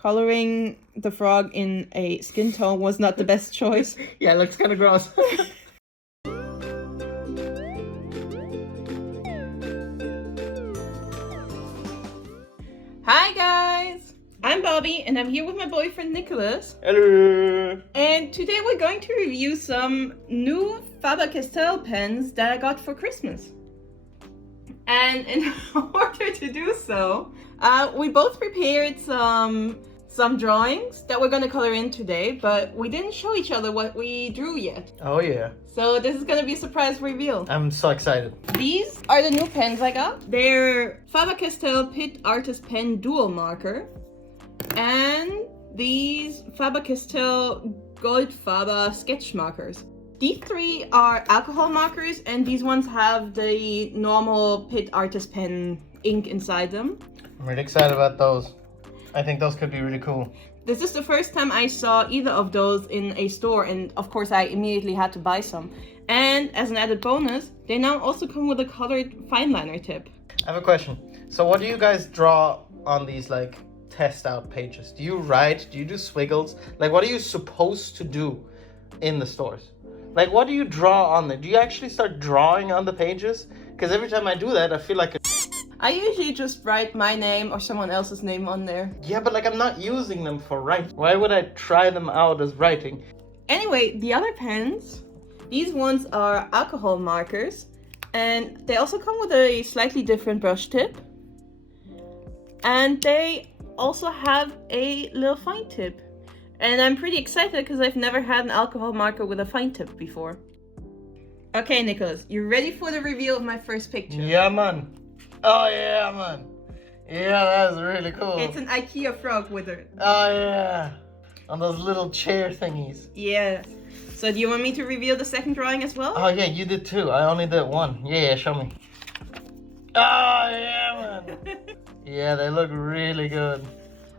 coloring the frog in a skin tone was not the best choice. Yeah, it looks kind of gross. Hi guys! I'm Bobby and I'm here with my boyfriend Nicolas. Hello! And today we're going to review some new Faber-Castell pens that I got for Christmas. And in order to do so, we both prepared some drawings that we're going to color in today, but we didn't show each other what we drew yet. Oh yeah. So this is going to be a surprise reveal. I'm so excited. These are the new pens I got. They're Faber-Castell Pitt Artist Pen Dual Marker. And these Faber-Castell Goldfaber sketch markers. These three are alcohol markers, and these ones have the normal Pitt Artist Pen ink inside them. I'm really excited about those. I think those could be really cool. This is the first time I saw either of those in a store, and of course I immediately had to buy some. And as an added bonus, they now also come with a colored fine liner tip. I have a question. So what do you guys draw on these like test out pages? Do you write? Do you do squiggles? Like what are you supposed to do in the stores? Like what do you draw on there? Do you actually start drawing on the pages? Because every time I do that, I feel like I usually just write my name or someone else's name on there. yeah, but like I'm not using them for writing. Why would I try them out as writing? Anyway, the other pens, these ones are alcohol markers, and they also come with a slightly different brush tip. And they also have a little fine tip. And I'm pretty excited because I've never had an alcohol marker with a fine tip before. Okay, Nicolas, you ready for the reveal of my first picture? Yeah, man. Oh yeah, man. Yeah, that's really cool. It's an IKEA frog wizard. Oh yeah. On those little chair thingies. Yes. So do you want me to reveal the second drawing as well? Oh yeah, you did too. I only did one. Yeah, show me. Oh yeah, man. Yeah, they look really good.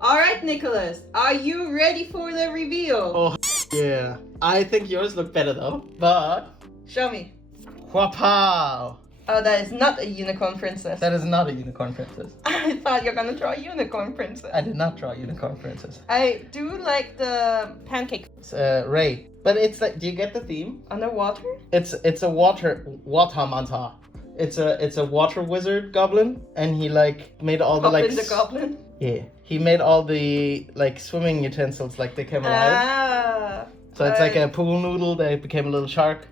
Alright, Nicolas, are you ready for the reveal? Oh yeah. I think yours look better though. But Show me. Wapow! Oh, that is not a unicorn princess. That is not a unicorn princess. I thought you were gonna draw a unicorn princess. I did not draw a unicorn princess. I do like the pancake. It's Ray. But it's like, do you get the theme? Underwater? It's a water manta. It's a water wizard goblin, and he like made all the Goblin the goblin? yeah, he made all the like swimming utensils like they came alive. Ah. So it's like a pool noodle that became a little shark,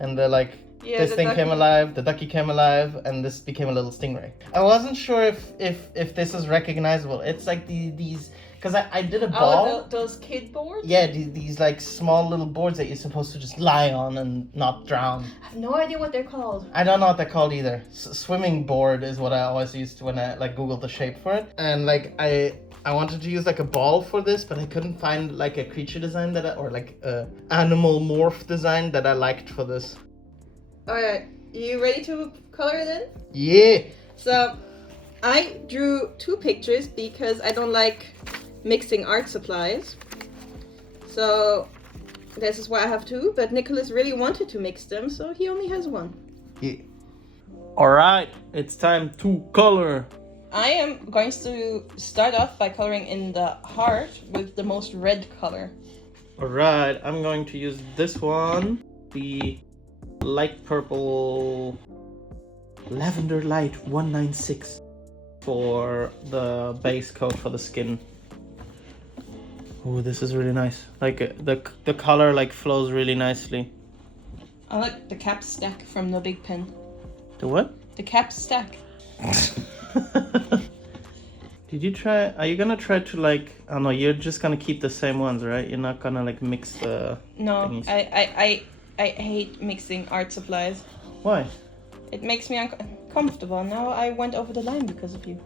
and the like this the thing ducky came alive, the ducky came alive, and this became a little stingray. I wasn't sure if this is recognizable. It's like these because I did a ball. Oh, those kid boards? Yeah, these like small little boards that you're supposed to just lie on and not drown. I have no idea what they're called. I don't know what they're called either. Swimming board is what I always used when I like Googled the shape for it. And like I wanted to use like a ball for this, but I couldn't find like a creature design or like a animal morph design that I liked for this. Alright, you ready to color it in? Yeah. So, I drew two pictures because I don't like mixing art supplies. So, this is why I have two, but Nicolas really wanted to mix them, so he only has one. Yeah. Alright, it's time to color. I am going to start off by coloring in the heart with the most red color. Alright, I'm going to use this one. The light purple lavender light 196 for the base coat for the skin. Oh, this is really nice. Like the color like flows really nicely. I like the cap stack from the big pen. The what? The cap stack. Did you try? Are you gonna try to like? Oh no, you're just gonna keep the same ones, right? You're not gonna like mix the. No, thingies. I hate mixing art supplies. Why? It makes me uncomfortable. Now I went over the line because of you.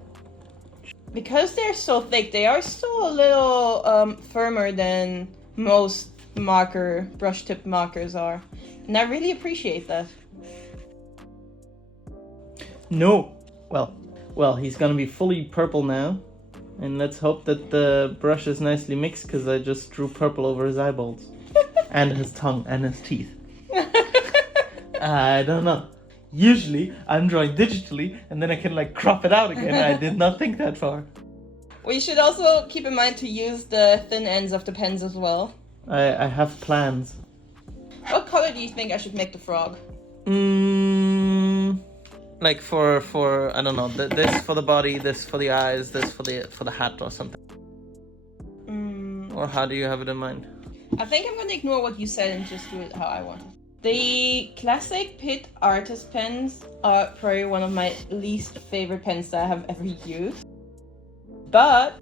Because they're so thick, they are still a little firmer than most brush tip markers are. And I really appreciate that. No. Well, he's gonna be fully purple now. And let's hope that the brush is nicely mixed, because I just drew purple over his eyeballs. And his tongue and his teeth. I don't know. Usually, I'm drawing digitally, and then I can like crop it out again. I did not think that far. We should also keep in mind to use the thin ends of the pens as well. I have plans. What color do you think I should make the frog? Like for I don't know, this for the body, this for the eyes, this for the hat or something. Or how do you have it in mind? I think I'm gonna ignore what you said and just do it how I want it. The classic Pitt artist pens are probably one of my least favorite pens that I have ever used. But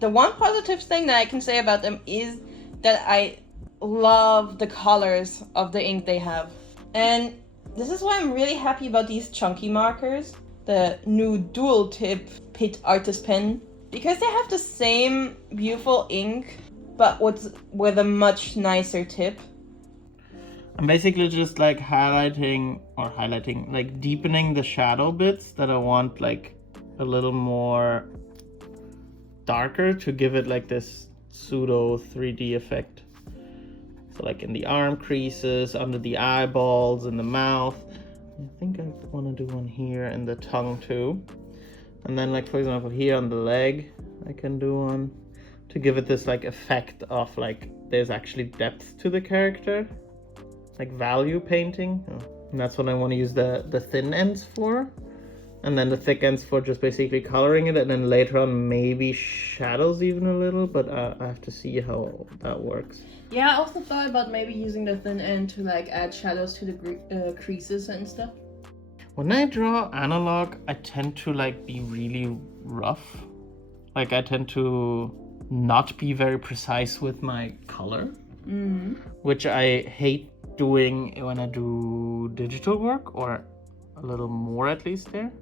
the one positive thing that I can say about them is that I love the colors of the ink they have. And this is why I'm really happy about these chunky markers, the new dual tip Pitt artist pen, because they have the same beautiful ink, but with a much nicer tip. I'm basically just like highlighting, like deepening the shadow bits that I want like a little more darker to give it like this pseudo 3D effect. So like in the arm creases, under the eyeballs, in the mouth. I think I want to do one here and the tongue too. And then like for example here on the leg, I can do one to give it this like effect of like there's actually depth to the character. Like value painting. And that's what I want to use the thin ends for. And then the thick ends for just basically coloring it, and then later on maybe shadows even a little, but I have to see how that works. Yeah, I also thought about maybe using the thin end to like add shadows to the creases and stuff. When I draw analog, I tend to like be really rough. Like I tend to not be very precise with my color, which I hate doing when I do digital work, or a little more at least there.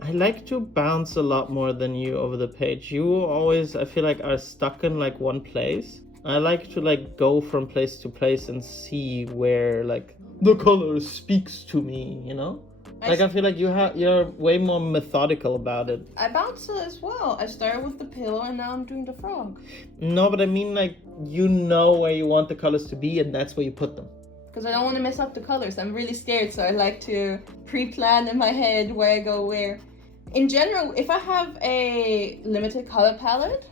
I like to bounce a lot more than you over the page. You always, I feel like, are stuck in like one place. I like to like go from place to place and see where like the color speaks to me, you know? I feel like you're way more methodical about it. I bounce it as well. I started with the pillow and now I'm doing the frog. No, but I mean like you know where you want the colors to be and that's where you put them. Because I don't want to mess up the colors. I'm really scared, so I like to pre-plan in my head where I go where. In general, if I have a limited color palette,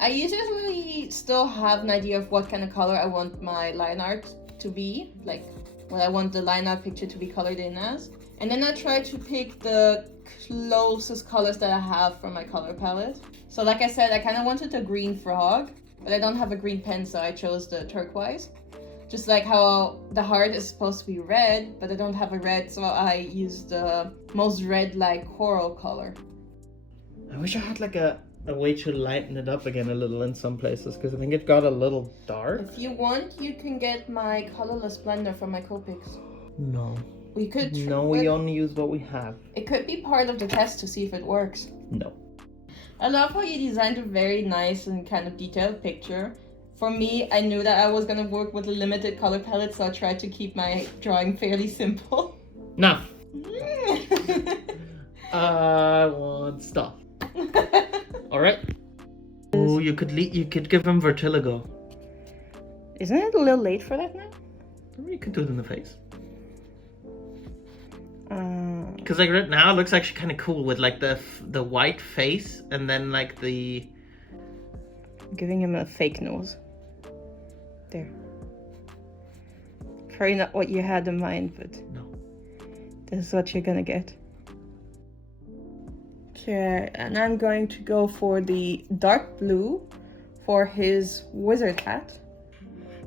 I usually still have an idea of what kind of color I want my line art to be, like what I want the line art picture to be colored in as. And then I try to pick the closest colors that I have from my color palette. So like I said, I kind of wanted a green frog, but I don't have a green pen, so I chose the turquoise. Just like how the heart is supposed to be red, but I don't have a red, so I used the most red-like coral color. I wish I had like a way to lighten it up again a little in some places, because I think it got a little dark. If you want, you can get my colorless blender from my Copics. No. We could. No, we only use what we have. It could be part of the test to see if it works. No. I love how you designed a very nice and kind of detailed picture. For me, I knew that I was going to work with a limited color palette, so I tried to keep my drawing fairly simple. No. I want stuff. All right. Oh, you could give him vertigo. Isn't it a little late for that now? You could do it in the face. Because like right now it looks actually kind of cool with like the white face and then like the... Giving him a fake nose. There. Probably not what you had in mind, but no. This is what you're gonna get. Okay, and I'm going to go for the dark blue for his wizard hat.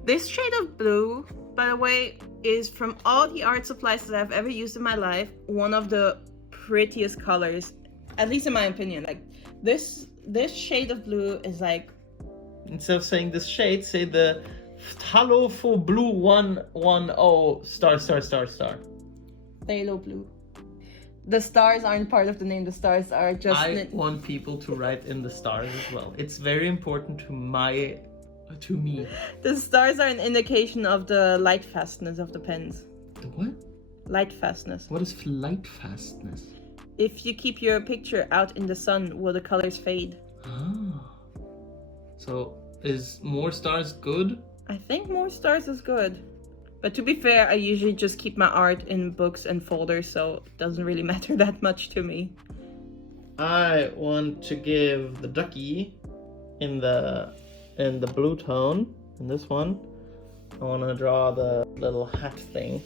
This shade of blue, by the way, is from all the art supplies that I've ever used in my life, one of the prettiest colors, at least in my opinion. Like this shade of blue is like, instead of saying this shade, say the Hello for Blue 110 star. phthalo blue. The stars aren't part of the name, the stars are just... I want people to write in the stars as well. It's very important to me. The stars are an indication of the light fastness of the pens. The what? Light fastness. What is light fastness? If you keep your picture out in the sun, will the colors fade? Ah. So is more stars good? I think more stars is good. But to be fair, I usually just keep my art in books and folders, so it doesn't really matter that much to me. I want to give the ducky in the blue tone, in this one. I want to draw the little hat thing.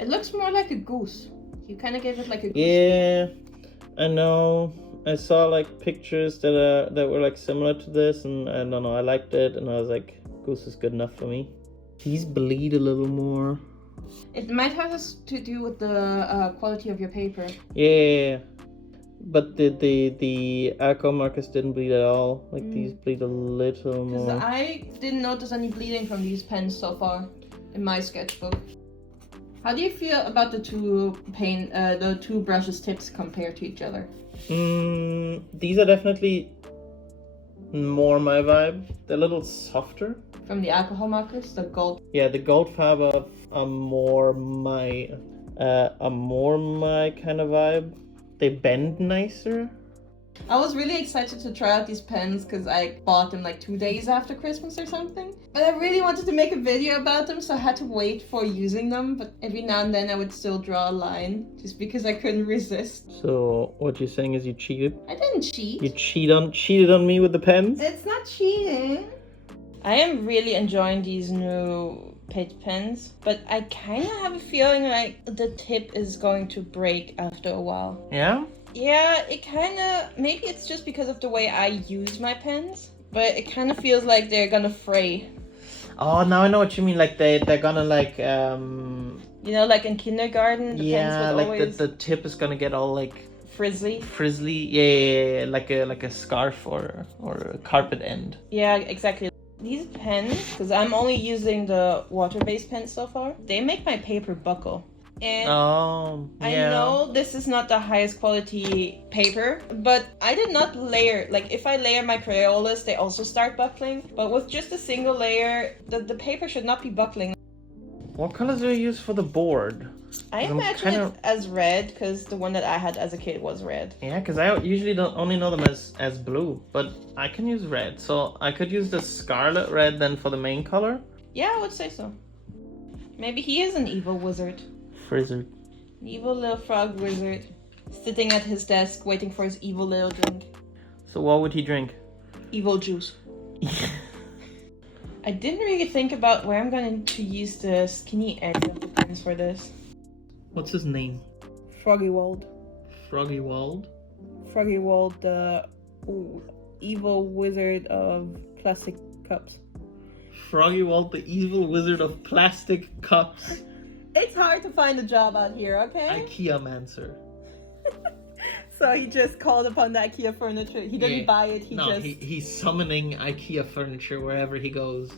It looks more like a goose. You kind of gave it like a goose. Yeah, I know. I saw like pictures that were like similar to this, and I don't know, I liked it, and I was like, goose is good enough for me. These bleed a little more. It might have to do with the quality of your paper. Yeah, but the alcohol markers didn't bleed at all. Like these bleed a little more. Because I didn't notice any bleeding from these pens so far in my sketchbook. How do you feel about the two brushes tips compared to each other? These are definitely more my vibe. They're a little softer. From the alcohol markers, the gold. Yeah, the Goldfaber are more my kind of vibe. They bend nicer. I was really excited to try out these pens because I bought them like 2 days after Christmas or something. But I really wanted to make a video about them, so I had to wait for using them. But every now and then I would still draw a line just because I couldn't resist. So what you're saying is you cheated? I didn't cheat. You cheated on me with the pens? It's not cheating. I am really enjoying these new Pitt pens, but I kind of have a feeling like the tip is going to break after a while. Yeah? Yeah, it kind of, maybe it's just because of the way I use my pens, but it kind of feels like they're gonna fray. Oh, now I know what you mean. Like they're gonna like You know, like in kindergarten, the pens would like always the tip is gonna get all like frizzly. Yeah, like a scarf or a carpet end. Yeah, exactly. These pens, because I'm only using the water-based pens so far, they make my paper buckle. And I know this is not the highest quality paper, but I did not layer. Like if I layer my Crayolas, they also start buckling. But with just a single layer, the paper should not be buckling. What colors do you use for the board? I imagine it as red, because the one that I had as a kid was red. Yeah, because I usually only know them as blue, but I can use red. So I could use the scarlet red then for the main color? Yeah, I would say so. Maybe he is an evil wizard. Frizzard. An evil little frog wizard. Sitting at his desk waiting for his evil little drink. So what would he drink? Evil juice. I didn't really think about where I'm going to use the skinny edge of the pens for this. What's his name? Froggywald. Froggywald? Froggywald, the evil wizard of plastic cups. Froggywald, the evil wizard of plastic cups. It's hard to find a job out here, okay? IKEA-mancer. So he just called upon the IKEA furniture. He didn't buy it, he's summoning IKEA furniture wherever he goes.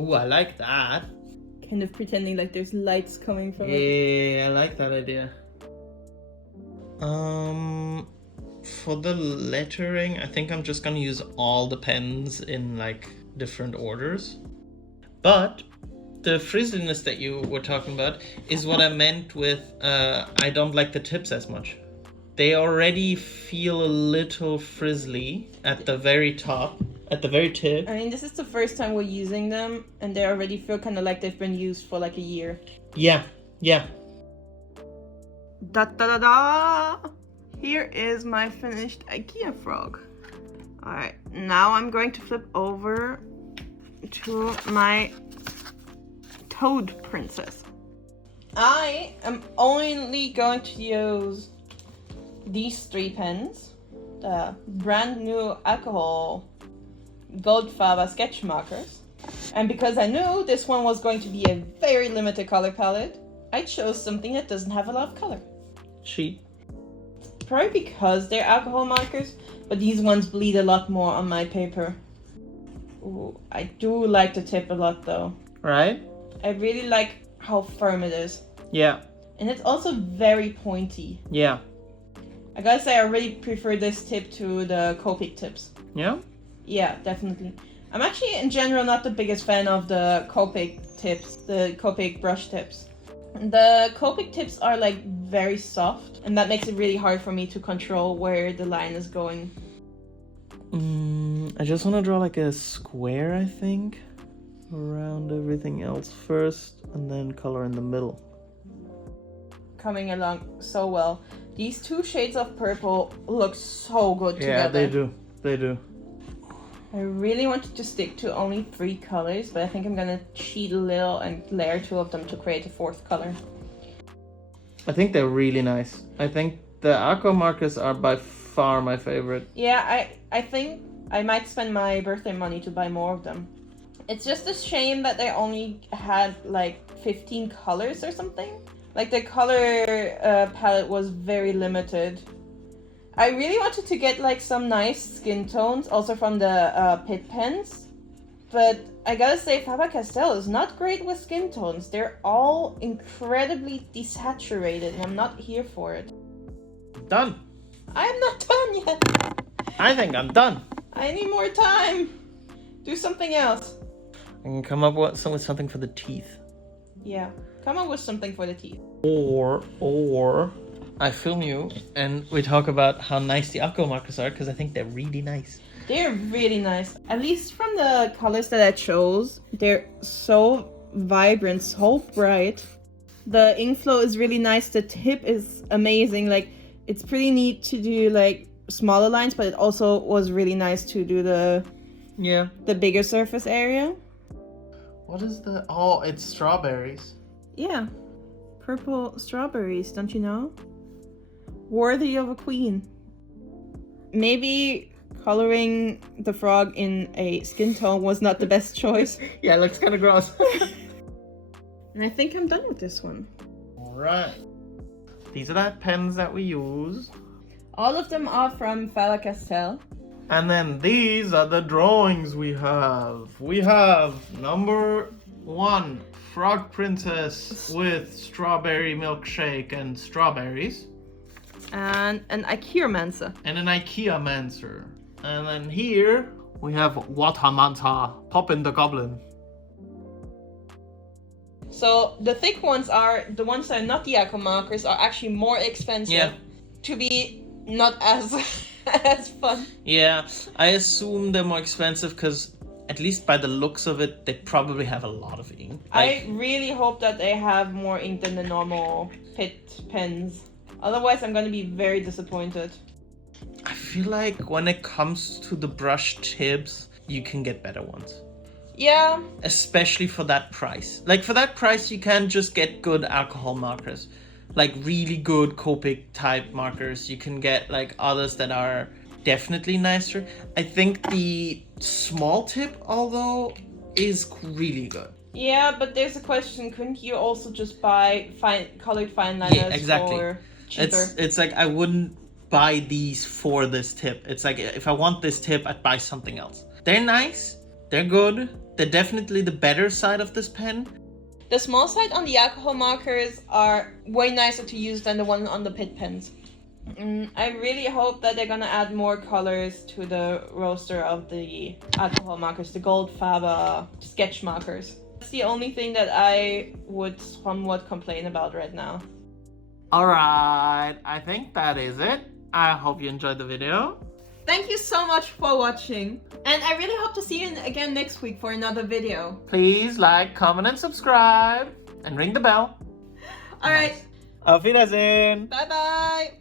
Ooh, I like that. Kind of pretending like there's lights coming from it. Yeah, I like that idea. For the lettering, I think I'm just gonna use all the pens in like different orders. But the frizzliness that you were talking about is what I meant with I don't like the tips as much. They already feel a little frizzly at the very top, at the very tip. I mean, this is the first time we're using them, and they already feel kind of like they've been used for like a year. Yeah. Da da da da! Here is my finished IKEA frog. Alright, now I'm going to flip over to my Toad Princess. I am only going to use these 3 pens. The brand new alcohol Goldfaber sketch markers. And because I knew this one was going to be a very limited color palette, I chose something that doesn't have a lot of color. Cheap. Probably because they're alcohol markers, but these ones bleed a lot more on my paper. Ooh, I do like the tip a lot though. Right? I really like how firm it is. Yeah. And it's also very pointy. Yeah. I gotta say, I really prefer this tip to the Copic tips. Yeah? Yeah, definitely. I'm actually, in general, not the biggest fan of the Copic tips, the Copic brush tips. The Copic tips are like very soft, and that makes it really hard for me to control where the line is going. I just want to draw like a square, I think, around everything else first, and then color in the middle. Coming along so well. These two shades of purple look so good together. Yeah, they do. They do. I really wanted to stick to only 3 colors, but I think I'm gonna cheat a little and layer 2 of them to create a 4th color. I think they're really nice. I think the aqua markers are by far my favorite. Yeah, I think I might spend my birthday money to buy more of them. It's just a shame that they only had like 15 colors or something. Like the color palette was very limited. I really wanted to get like some nice skin tones also from the Pitt pens. But I gotta say Faber-Castell is not great with skin tones. They're all incredibly desaturated and I'm not here for it. Done. I'm not done yet. I think I'm done. I need more time. Do something else. I can come up with something for the teeth. Yeah, come up with something for the teeth. Or I film you and we talk about how nice the aqua markers are because I think they're really nice. They're really nice. At least from the colors that I chose, they're so vibrant, so bright. The ink flow is really nice. The tip is amazing. Like, it's pretty neat to do like smaller lines, but it also was really nice to do the bigger surface area. What is the... Oh, it's strawberries. Yeah. Purple strawberries, don't you know? Worthy of a queen. Maybe coloring the frog in a skin tone was not the best choice. Yeah, it looks kind of gross. And I think I'm done with this one. Alright. These are the pens that we use. All of them are from Faber-Castell. And then these are the drawings we have. We have number 1, Frog Princess with strawberry milkshake and strawberries. And an Ikea-mancer. And an Ikea-mancer. And then here we have Watamanta, Popin the Goblin. So the thick ones are, the ones that are not the aqua markers are actually more expensive. Yeah. To be not as as fun. Yeah, I assume they're more expensive because at least by the looks of it, they probably have a lot of ink. I really hope that they have more ink than the normal Pitt pens. Otherwise, I'm going to be very disappointed. I feel like when it comes to the brush tips, you can get better ones. Yeah. Especially for that price. Like for that price, you can just get good alcohol markers. Like really good Copic type markers. You can get like others that are definitely nicer. I think the small tip, although, is really good. Yeah, but there's a question. Couldn't you also just buy colored fine liners for cheaper? It's like I wouldn't buy these for this tip. It's like if I want this tip, I'd buy something else. They're nice. They're good. They're definitely the better side of this pen. The small side on the alcohol markers are way nicer to use than the one on the Pitt pens. I really hope that they're gonna add more colors to the roster of the alcohol markers, the Goldfaber sketch markers. That's the only thing that I would somewhat complain about right now. Alright, I think that is it. I hope you enjoyed the video. Thank you so much for watching. And I really hope to see you again next week for another video. Please like, comment, and subscribe. And ring the bell. Alright. Auf Wiedersehen. Bye bye.